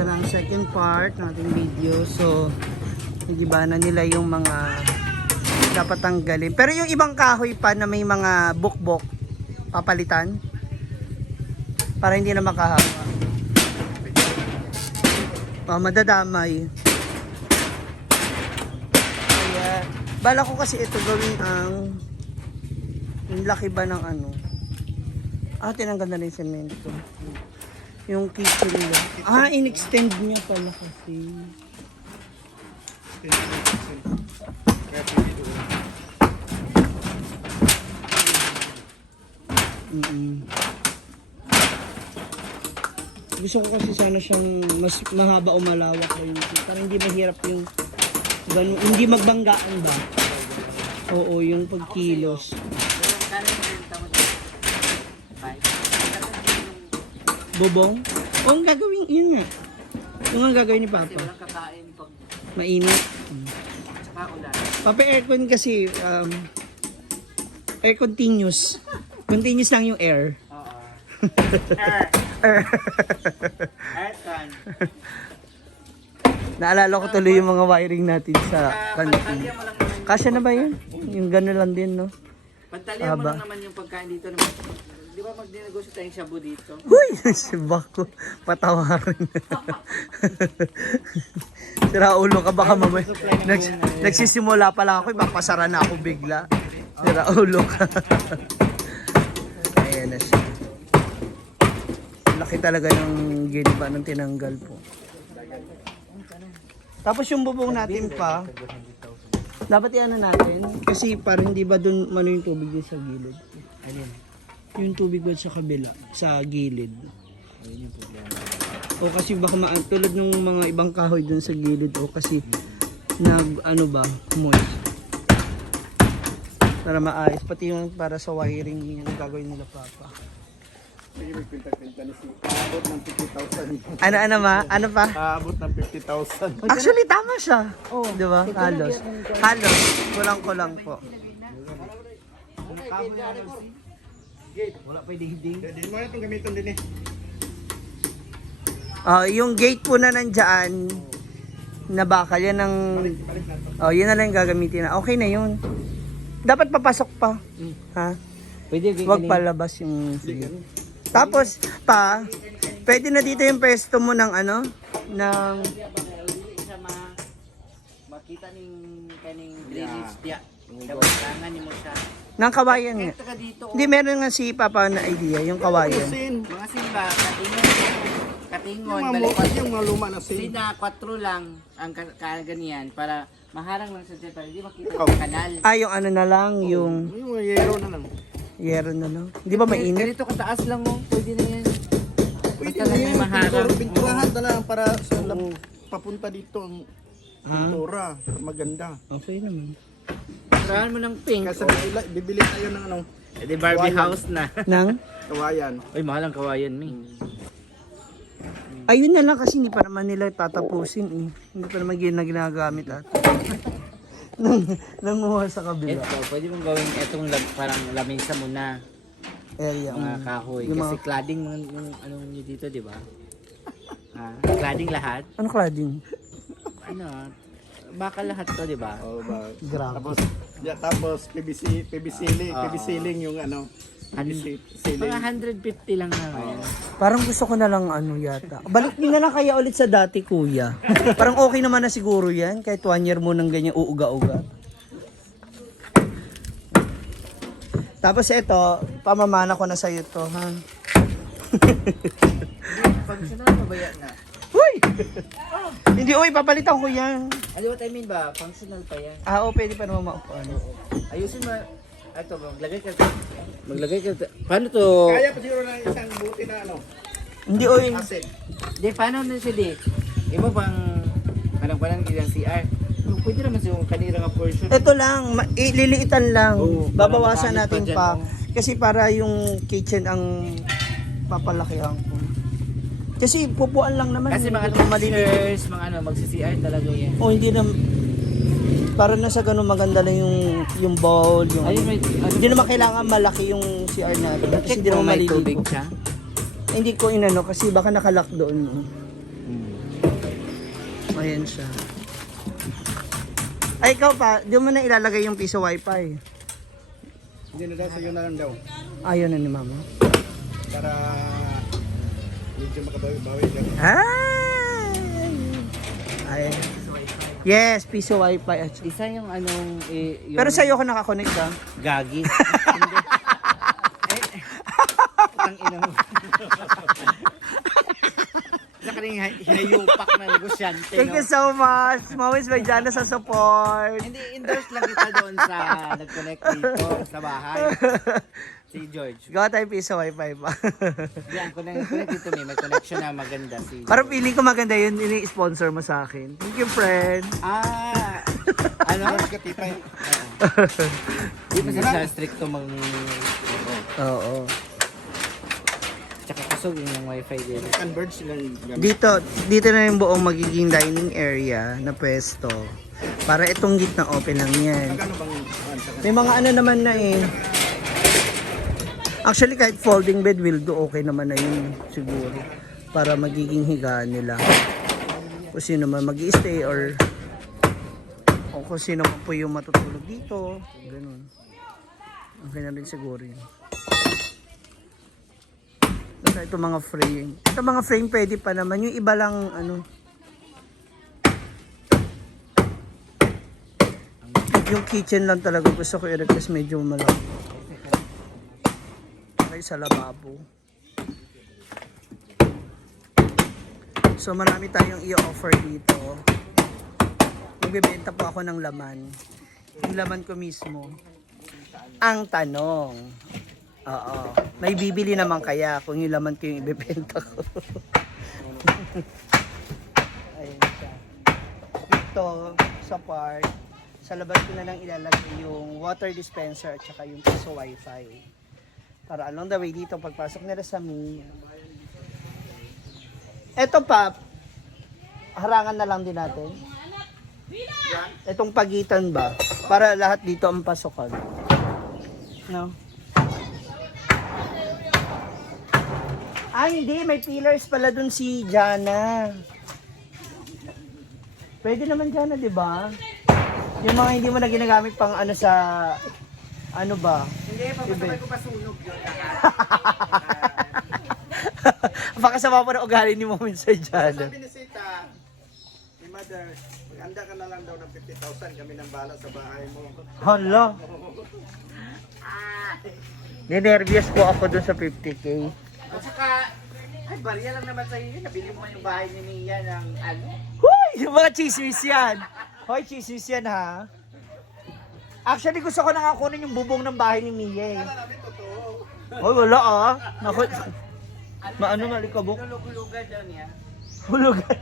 ito na ang second part ng ating video. So, hindi ba na nila yung mga dapat tanggalin. Pero yung ibang kahoy pa na may mga bukbok, papalitan. Para hindi na makahawa. Madadamay. Kaya, bala ko kasi ito gawin ang yung laki ba ng ano. Tinanggal na rin semento. Yung kitchen nila. In-extend niya pala kasi. Gusto ko kasi sana siyang mas mahaba o malawak o yung para hindi mahirap yung ganun, hindi magbanggaan ba? Oo, yung pagkilos. Bobong? O, ang gagawin, yun nga. Yung ang gagawin ni Papa. Kasi walang kakain pag Mainit. saka ulan. Papa, aircon kasi, air continuous. Continuous lang yung air. Oo. Aircon. Naalala ko tuloy yung mga wiring natin sa kantin. Pantalya mo lang naman. Kasya na ba yun? Yung gano'n lang din, no? Pantalya mo lang naman yung pagkain dito naman. Di ba magdinegosyo tayong shabu dito? Huy! Si Bako. Patawarin. Sira ulo ka baka mamay. Nagsisimula pa lang ako, mapasara na ako bigla. Sira ulo ka. Ayan na siya. Laki talaga ng giniba ng tinanggal po. Tapos yung bubong natin pa, dapat yan na natin. Kasi parang hindi ba dun mano yung tubig din sa gilid? Alin? Yung tubig ba sa kabila, sa gilid? Ayun yung problema. O kasi baka tulad ng mga ibang kahoy dun sa gilid o kasi ano ba, moist. Para maayos. Pati yung para sa wiring yung gagawin nila Papa. Aabot ng 50,000. Ano ma? Ano pa? Aabot ng 50,000. Actually, tama siya. Oh, di ba? Halos. Halos. Kulang-kulang po. Wala pa yung dingding. Hindi mo itong gamitin din eh. Yung gate po na nandyan, na bakal, yan ang... yun na lang yung gagamitin na. Okay na yun. Dapat papasok pa. Ha? Pwede Huwag palabas yung... Tapos, pwede na dito yung pwesto mo ng ano? Ng... sa makita ning kaning drainage dia. Kailangan mo siya. Ng kawayan nga. Ito ka dito. Hindi, meron nga si Papa na idea, yung kawayan. Mga simba, katingon, Yung mga luma na sin. Sina 4 lang ang kaganyan para maharang lang sa dyan para hindi makita yung kanal. Yung ano na lang, yung Yung mga yero na lang. yero na lang. Di ba mainit? Ganito kataas lang mo, pwede na yan. Pwede Basta na lang yan. may maharang. Pinturahan na lang para sa papunta dito ang pintura. Maganda. Okay naman. Turahan mo ng pink. Kasi bibili tayo ng ano, Di Barbie house na. Nang? kawayan. Ay, mahal ang kawayan mi. Ayun na lang kasi hindi pa naman nila tatapusin eh. Hindi pa naman ginagamit at. Nanguha sa kabila. Ito, pwede mong gawin itong parang lamesa muna. Area. Mga kahoy. Yung Kasi mga- cladding yung ano nyo dito, di ba? Cladding lahat. Ano cladding? Ano, baka lahat to, di ba? Oh, ba. Grabe. Tapos PVC ceiling yung ano. PVC ceiling. Mga 150 lang naman. Parang gusto ko na lang ano yata. Balik din na lang kaya ulit sa dati kuya. Parang okay naman na siguro yan. Kahit 1 year mo nang ganyan uuga-uga. Tapos ito, pamamana ko na sa'yo to, ha? Functional pa ba yan na? Huy! Hindi, uy, papalitan ko yan. Ano what I mean ba? Functional pa yan. Pwede pa naman maupuan. Ayusin mo. Ito, maglagay ka. Paano to? Kaya pa siguro na isang buti na ano. Hindi, uy. Acid. Di, paano na siya di? Iba pang parang ilang CR. Pwede naman yung kanira nga portion. Ito lang, ililiitan lang. Oo, Babawasan parang natin gamit pa. pa dyan, Kasi para yung kitchen ang papalakihan ko. Kasi pupuan lang naman. Kasi mga hindi naman maliliit. teachers, mga ano, magsi-CR talaga yan. O hindi na para na sa ganun maganda lang yung bowl, yung Ayun, hindi naman kailangan malaki yung CR natin kasi hindi naman may tubig maliligo. siya. Hindi ko inano kasi baka nakalock doon. No? Ayan siya. Ay, ikaw pa, di mo na ilalagay yung piso wifi. Hindi na daw, sa'yo na lang daw. Ayaw na ni mama. Para medyo makabawi-bawi lang. Ay. Yes, piso wifi. Isa yung anong... yung Pero sa'yo ako nakakonect ka. Gagi. Hindi. Ang ina mo. Isa ka rin hinayupak na negosyante. Thank you so much. Mawis Bajana sa support. Hindi, endorse lang kita doon sa nag-connect dito sa bahay. Si George. Gawa tayo piso wifi pa. Diyan, connect dito may connection na maganda si Parang feeling ko maganda yun, ini-sponsor mo sa akin. Thank you, friend. Ano? Katipay. Di pa siya stricto Oo. Tsaka kusog yung wifi din. Converge silang gamit. Dito na yung buong magiging dining area na pwesto. Para itong gitna open lang yan. Magkano bang May mga ano naman na eh. Actually kahit folding bed will do, okay naman na yun siguro. Para magiging higaan nila. Kung sino man mag-i-stay or kung sino man po yung matutulog dito. Ganun. Okay na rin siguro yun. Basta ito mga frame. Ito mga frame pwede pa naman. Yung iba lang ano. Yung kitchen lang talaga gusto ko i-request medyo malaki. Okay, sa lababo. So marami tayong i-offer dito. Magbebenta po ako ng laman. Yung laman ko mismo. Ang tanong. Oo. May bibili naman kaya kung yung laman ko yung ibebenta ko. Ayun siya. Ito, sa part, sa labas ko na lang ilalagay yung water dispenser at saka yung piso wifi. Para along the way dito, pagpasok nila sa me. Ito pa, harangan na lang din natin. Itong pagitan ba? Para lahat dito ang pasokan. No? Hindi. May pillars pala dun si Jana. Pwede naman Jana, di ba? Yung mga hindi mo na ginagamit pang ano sa... Ano ba? Hindi, papasabay ko pasunog yun. Baka sama pa na ugali ni Moment sa Jana. Sabi ni Sita, ni Mother, handa ka na lang daw ng 50,000, kami nang bala sa bahay mo. Hala. Ninervyos po ako dun sa 50k. At saka, ay, barya lang naman sa'yo yun. Nabili mo yung bahay ni Nia ng ano? Huy! Yung mga chismis yan. Hoy, chismis yan ha. Actually, gusto ko na nga kunin yung bubong ng bahay ni Mia eh. Hoy, wala ah. Naku, maano malikabok? Hulug-hulugan daw niya. Hulugan.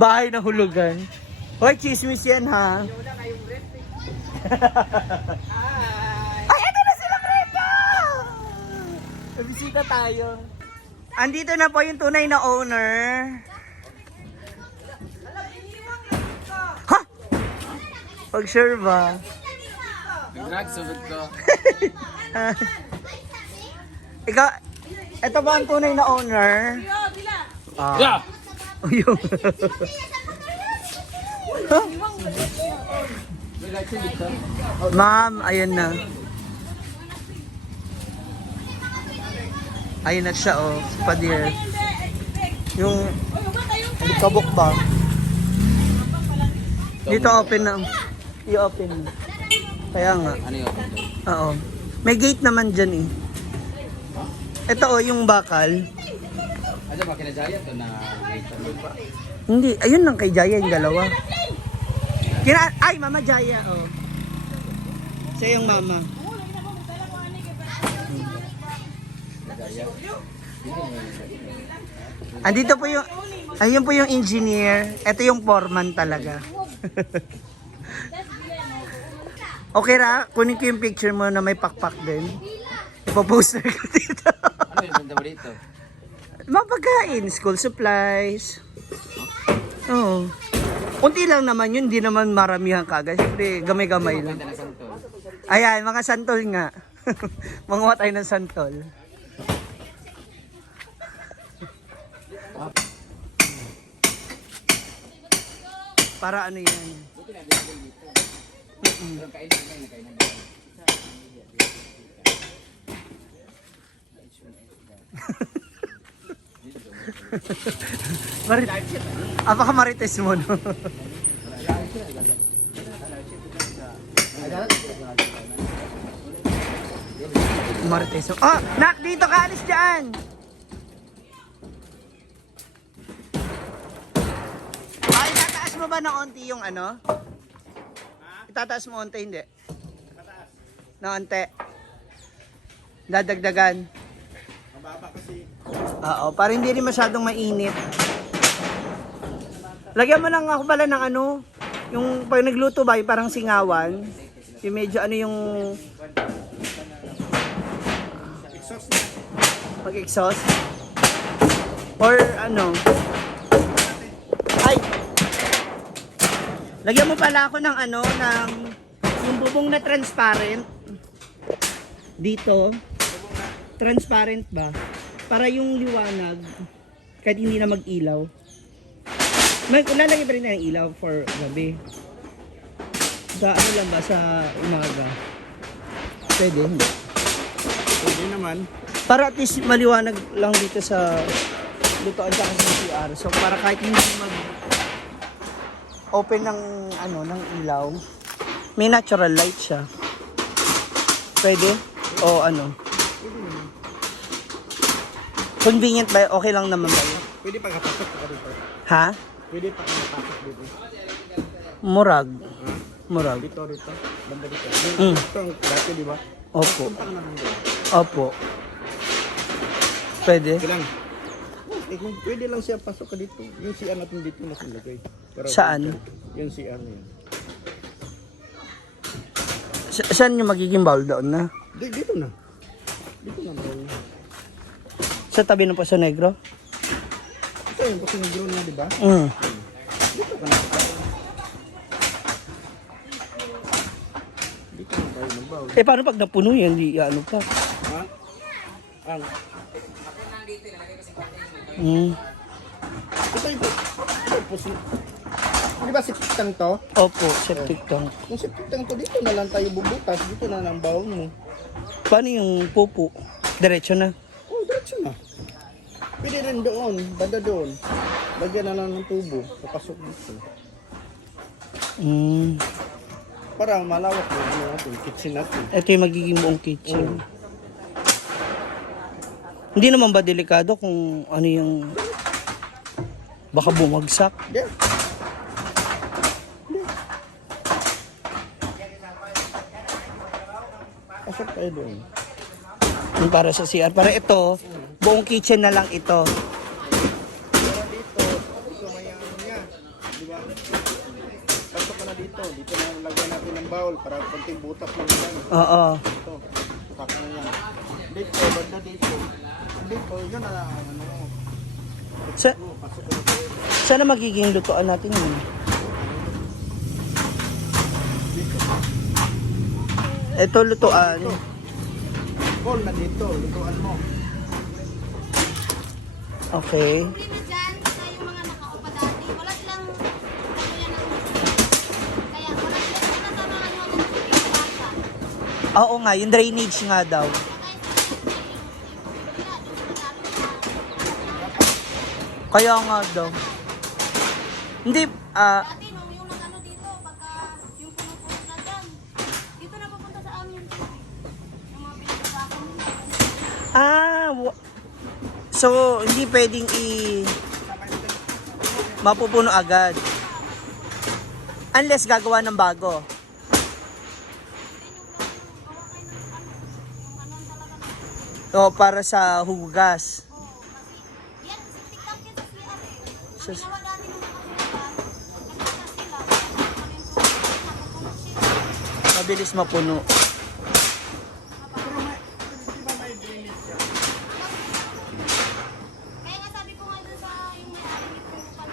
Bahay na hulugan. Hoy, chismis yan ha. Yung na kayong rep eh. Ay, ito na silang repa! Bisita tayo. Andito na po yung tunay na owner. Ha? Pag-sure ba? Drag, sunod ko. Ikaw, ito ba ang tunay na owner? Yeah! Yung... Huh? Ma'am, ayun na. Ayun na siya oh, si Padir. Yung kabok ba? Dito open na. I-open na. Kaya nga. Ano yun? Oo. May gate naman dyan eh. Ito oh, yung bakal. Ano ba, kinajaya ito na pa? Hindi, ayun lang kay Jaya yung dalawa. Ay, Mama Jaya oh. Siya yung mama. Andito po yung, ayun po yung engineer. Ito yung foreman talaga. Okay ra, kunin ko yung picture mo na may pakpak din. Ipoposter ko dito. Ano yung banda mo dito? Mga pagkain, school supplies. Oo. Unti lang naman yun, hindi naman maramihan kagad. Siyempre, gamay-gamay lang. Banda na santo. Ayan, mga santol nga. Manguha tayo ng santol. Para ano yan. Buti na available dito. Pero kainan dito. Marit, apaka marites mo, no? Marites mo. Oh, nak, dito ka, alis dyan! Ay, itataas mo ba ng onti yung ano? Itataas mo onti, hindi? Na onti. Dadagdagan. Mababa kasi. Oo, para hindi rin masyadong mainit. Lagyan mo lang ako pala ng ano, yung pag nagluto ba, yung parang singawan. Yung medyo ano yung Exhaust na. pag-exhaust. Or ano. Ay! Lagyan mo pala ako ng ano, ng yung bubong na transparent. Dito. Transparent ba? Para yung liwanag, kahit hindi na mag-ilaw. Lalagay pa rin na ng ilaw for gabi. Sa ano lang ba, sa umaga. Pwede, hindi. Pwede naman. Para at least maliwanag lang dito sa lutoan sa CR. So para kahit hindi mag open ng ano ng ilaw, may natural light siya. Pwede? O ano? Convenient ba? Okay lang naman ba yun? Pwede pa kapasok ka dito. Ha? Pwede pa kapasok dito. Murag. Murag. Dito. Banda dito. Mm. Ito ang dati, di ba? Opo. Punta ka na lang doon. Opo. Pwede? Okay lang. Pwede lang siya pasok ka dito. Yung CR natin dito na silagay. Saan? Yung CR na yun. Saan yung magiging bowl doon na? Dito na. Dito na bro. Sa tabi ng Poso Negro? Ito yung pasinigro niya, di ba? Mm. Dito ka na. Dito na tayo mag-bowl. Eh paano pag napuno yan? Di ano pa? Ha? Ang. Mm. Ito yung pusin. Di ba si Pitang to? Opo, septic tank. Kung si Pitang to, dito na lang tayo bubutas. Dito na lang bowl mo. Paano yung pupo? Diretso na. Oh, diretso na. Pwede rin doon, banda doon. Lagyan na lang ng tubo, papasok dito. Mm. Para malawak yung ano natin, kitchen natin. Ito yung magiging buong kitchen. Hindi naman ba delikado kung ano yung baka bumagsak? Yeah. Pasok tayo doon. Yung para sa CR. Para ito, buong kitchen na lang ito. Pero dito may ano niya. Di ba? Pasok ka na dito. Dito na lagyan natin ng bowl para konting butas lang yan. Oo. Ito. Pack na yan. Dito, banda dito. Dito, yun na ano. Sa, Pasok ka na dito. sana magiging lutuan natin yun? Ito lutuan. Bowl na dito, lutuan mo. Okay. Dito dyan, kaya yung mga nakaupa dati, wala silang kaya wala silang nasama ano ng basa. Oo nga, yung drainage nga daw. Kaya nga daw. Hindi, Dati nung yung nag-ano dito, pagka yung puno-puno na dyan, dito na pupunta sa amin yung tubig. Yung mga pinagbabakan nila. So, hindi pwedeng mapupuno agad. Unless gagawa ng bago. O, para sa hugas. Yan, septic tank yan sa CR eh. Sa- Ginawa dati nung nakasulat, sila, Mabilis mapuno. kaya nga sabi ko nga dun sa yung may-ari nito, dapat,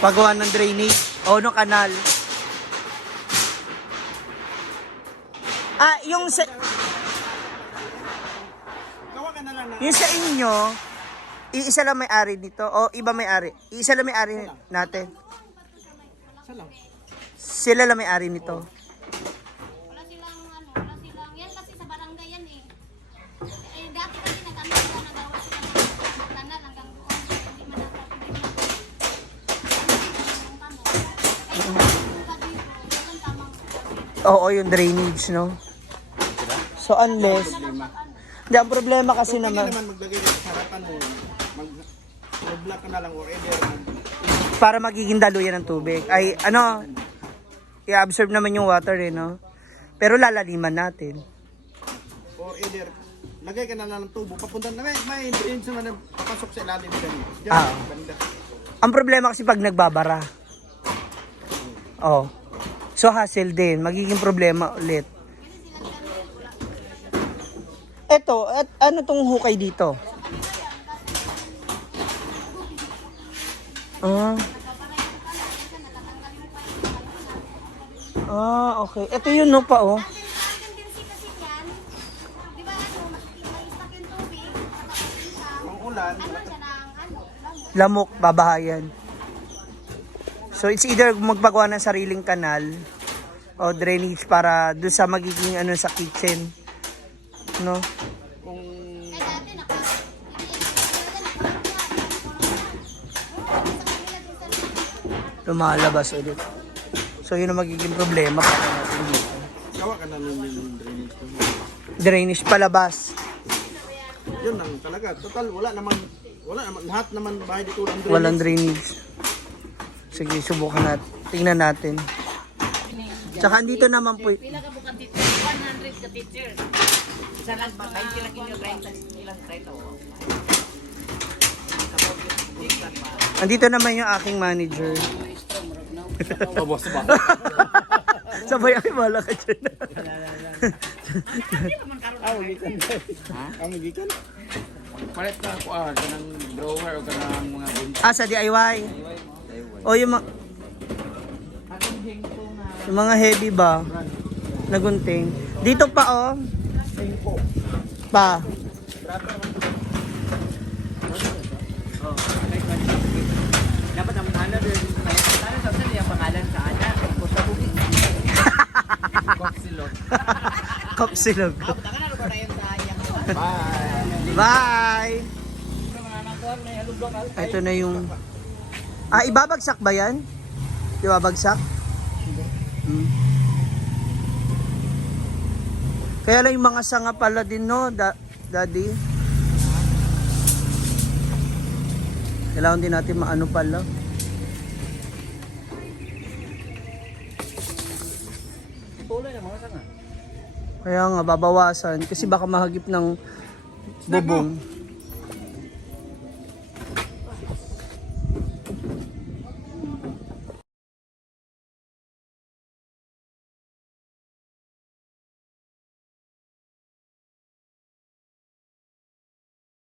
Pagawa ng drainage o no kanal. Yung sa, Gawa ka na lang na. yung sa inyo, Iisa lang may-ari nito o iba may-ari? Iisa lang may-ari natin. Isa lang. Sila lang may-ari nito. Wala silang wala silang, yan kasi sa barangay yan eh. Eh, dati kasi nag-ano sila, nagawa sila ng kanal hanggang doon. Hindi man Oo, yung drainage, no? So unless, hindi, ang problema kasi Pwede naman, naman maglagay dito sa harapan mo. Mag-block ka na lang or either para magiging daluyan ng tubig, ay ano, i-absorb naman yung water eh, no? Pero lalaliman natin. or either lagay ka na lang ng tubo papunta na may drains naman na papasok sa ilalim dyan. Diyan, Ah. banda. Ang problema kasi pag nagbabara. Oh. So hassle din, magiging problema ulit. Eto, at ano tong hukay dito? Ah. Ah, okay. Ito yun no pa oh. Ang tendency kasi yan, di ba may stock yung tubig, tapos isa, Ang ulan, ano siya ng lamok. Lamok, babahayan. So it's either magpagawa ng sariling kanal o drainage para doon sa magiging ano sa kitchen. No? kung Eh dati Lumalabas ulit. So yun ang magiging problema para natin dito. gawa ka na ng drainage to. Drainage palabas. Yun lang talaga. Total, wala naman, lahat naman bahay dito walang drainage. Walang drainage. Sige, subukan natin. Tingnan natin. Tsaka dito naman po. Pila ka bukang teacher? 100 ka teacher. Isa lang pa, 90 lang inyo, 30 ilang 30. Andito naman yung aking manager. Pabos ba? Sabay ay wala ka dyan. Ang magikan. Palit na ako kanang drawer o kanang mga gunting. Ah, sa DIY. O yung mga... Yung mga heavy ba? Nagunting. Dito pa oh. Pa. Dapat ang ana din. Ano sa niya pangalan sa ana? Costa Bukit. Kopsilog. Kopsilog. Taka na ko na yun sa iyang. Bye. Bye! Mga nagkuhan na halublo ka. Ito na yung... Ah, ibabagsak ba yan? Ibabagsak? Hmm. Kaya lang yung mga sanga pala din, no, Daddy? Kailangan din natin maano pala. Tuloy na mga sanga. Kaya nga, babawasan. Kasi baka mahagip ng bubong.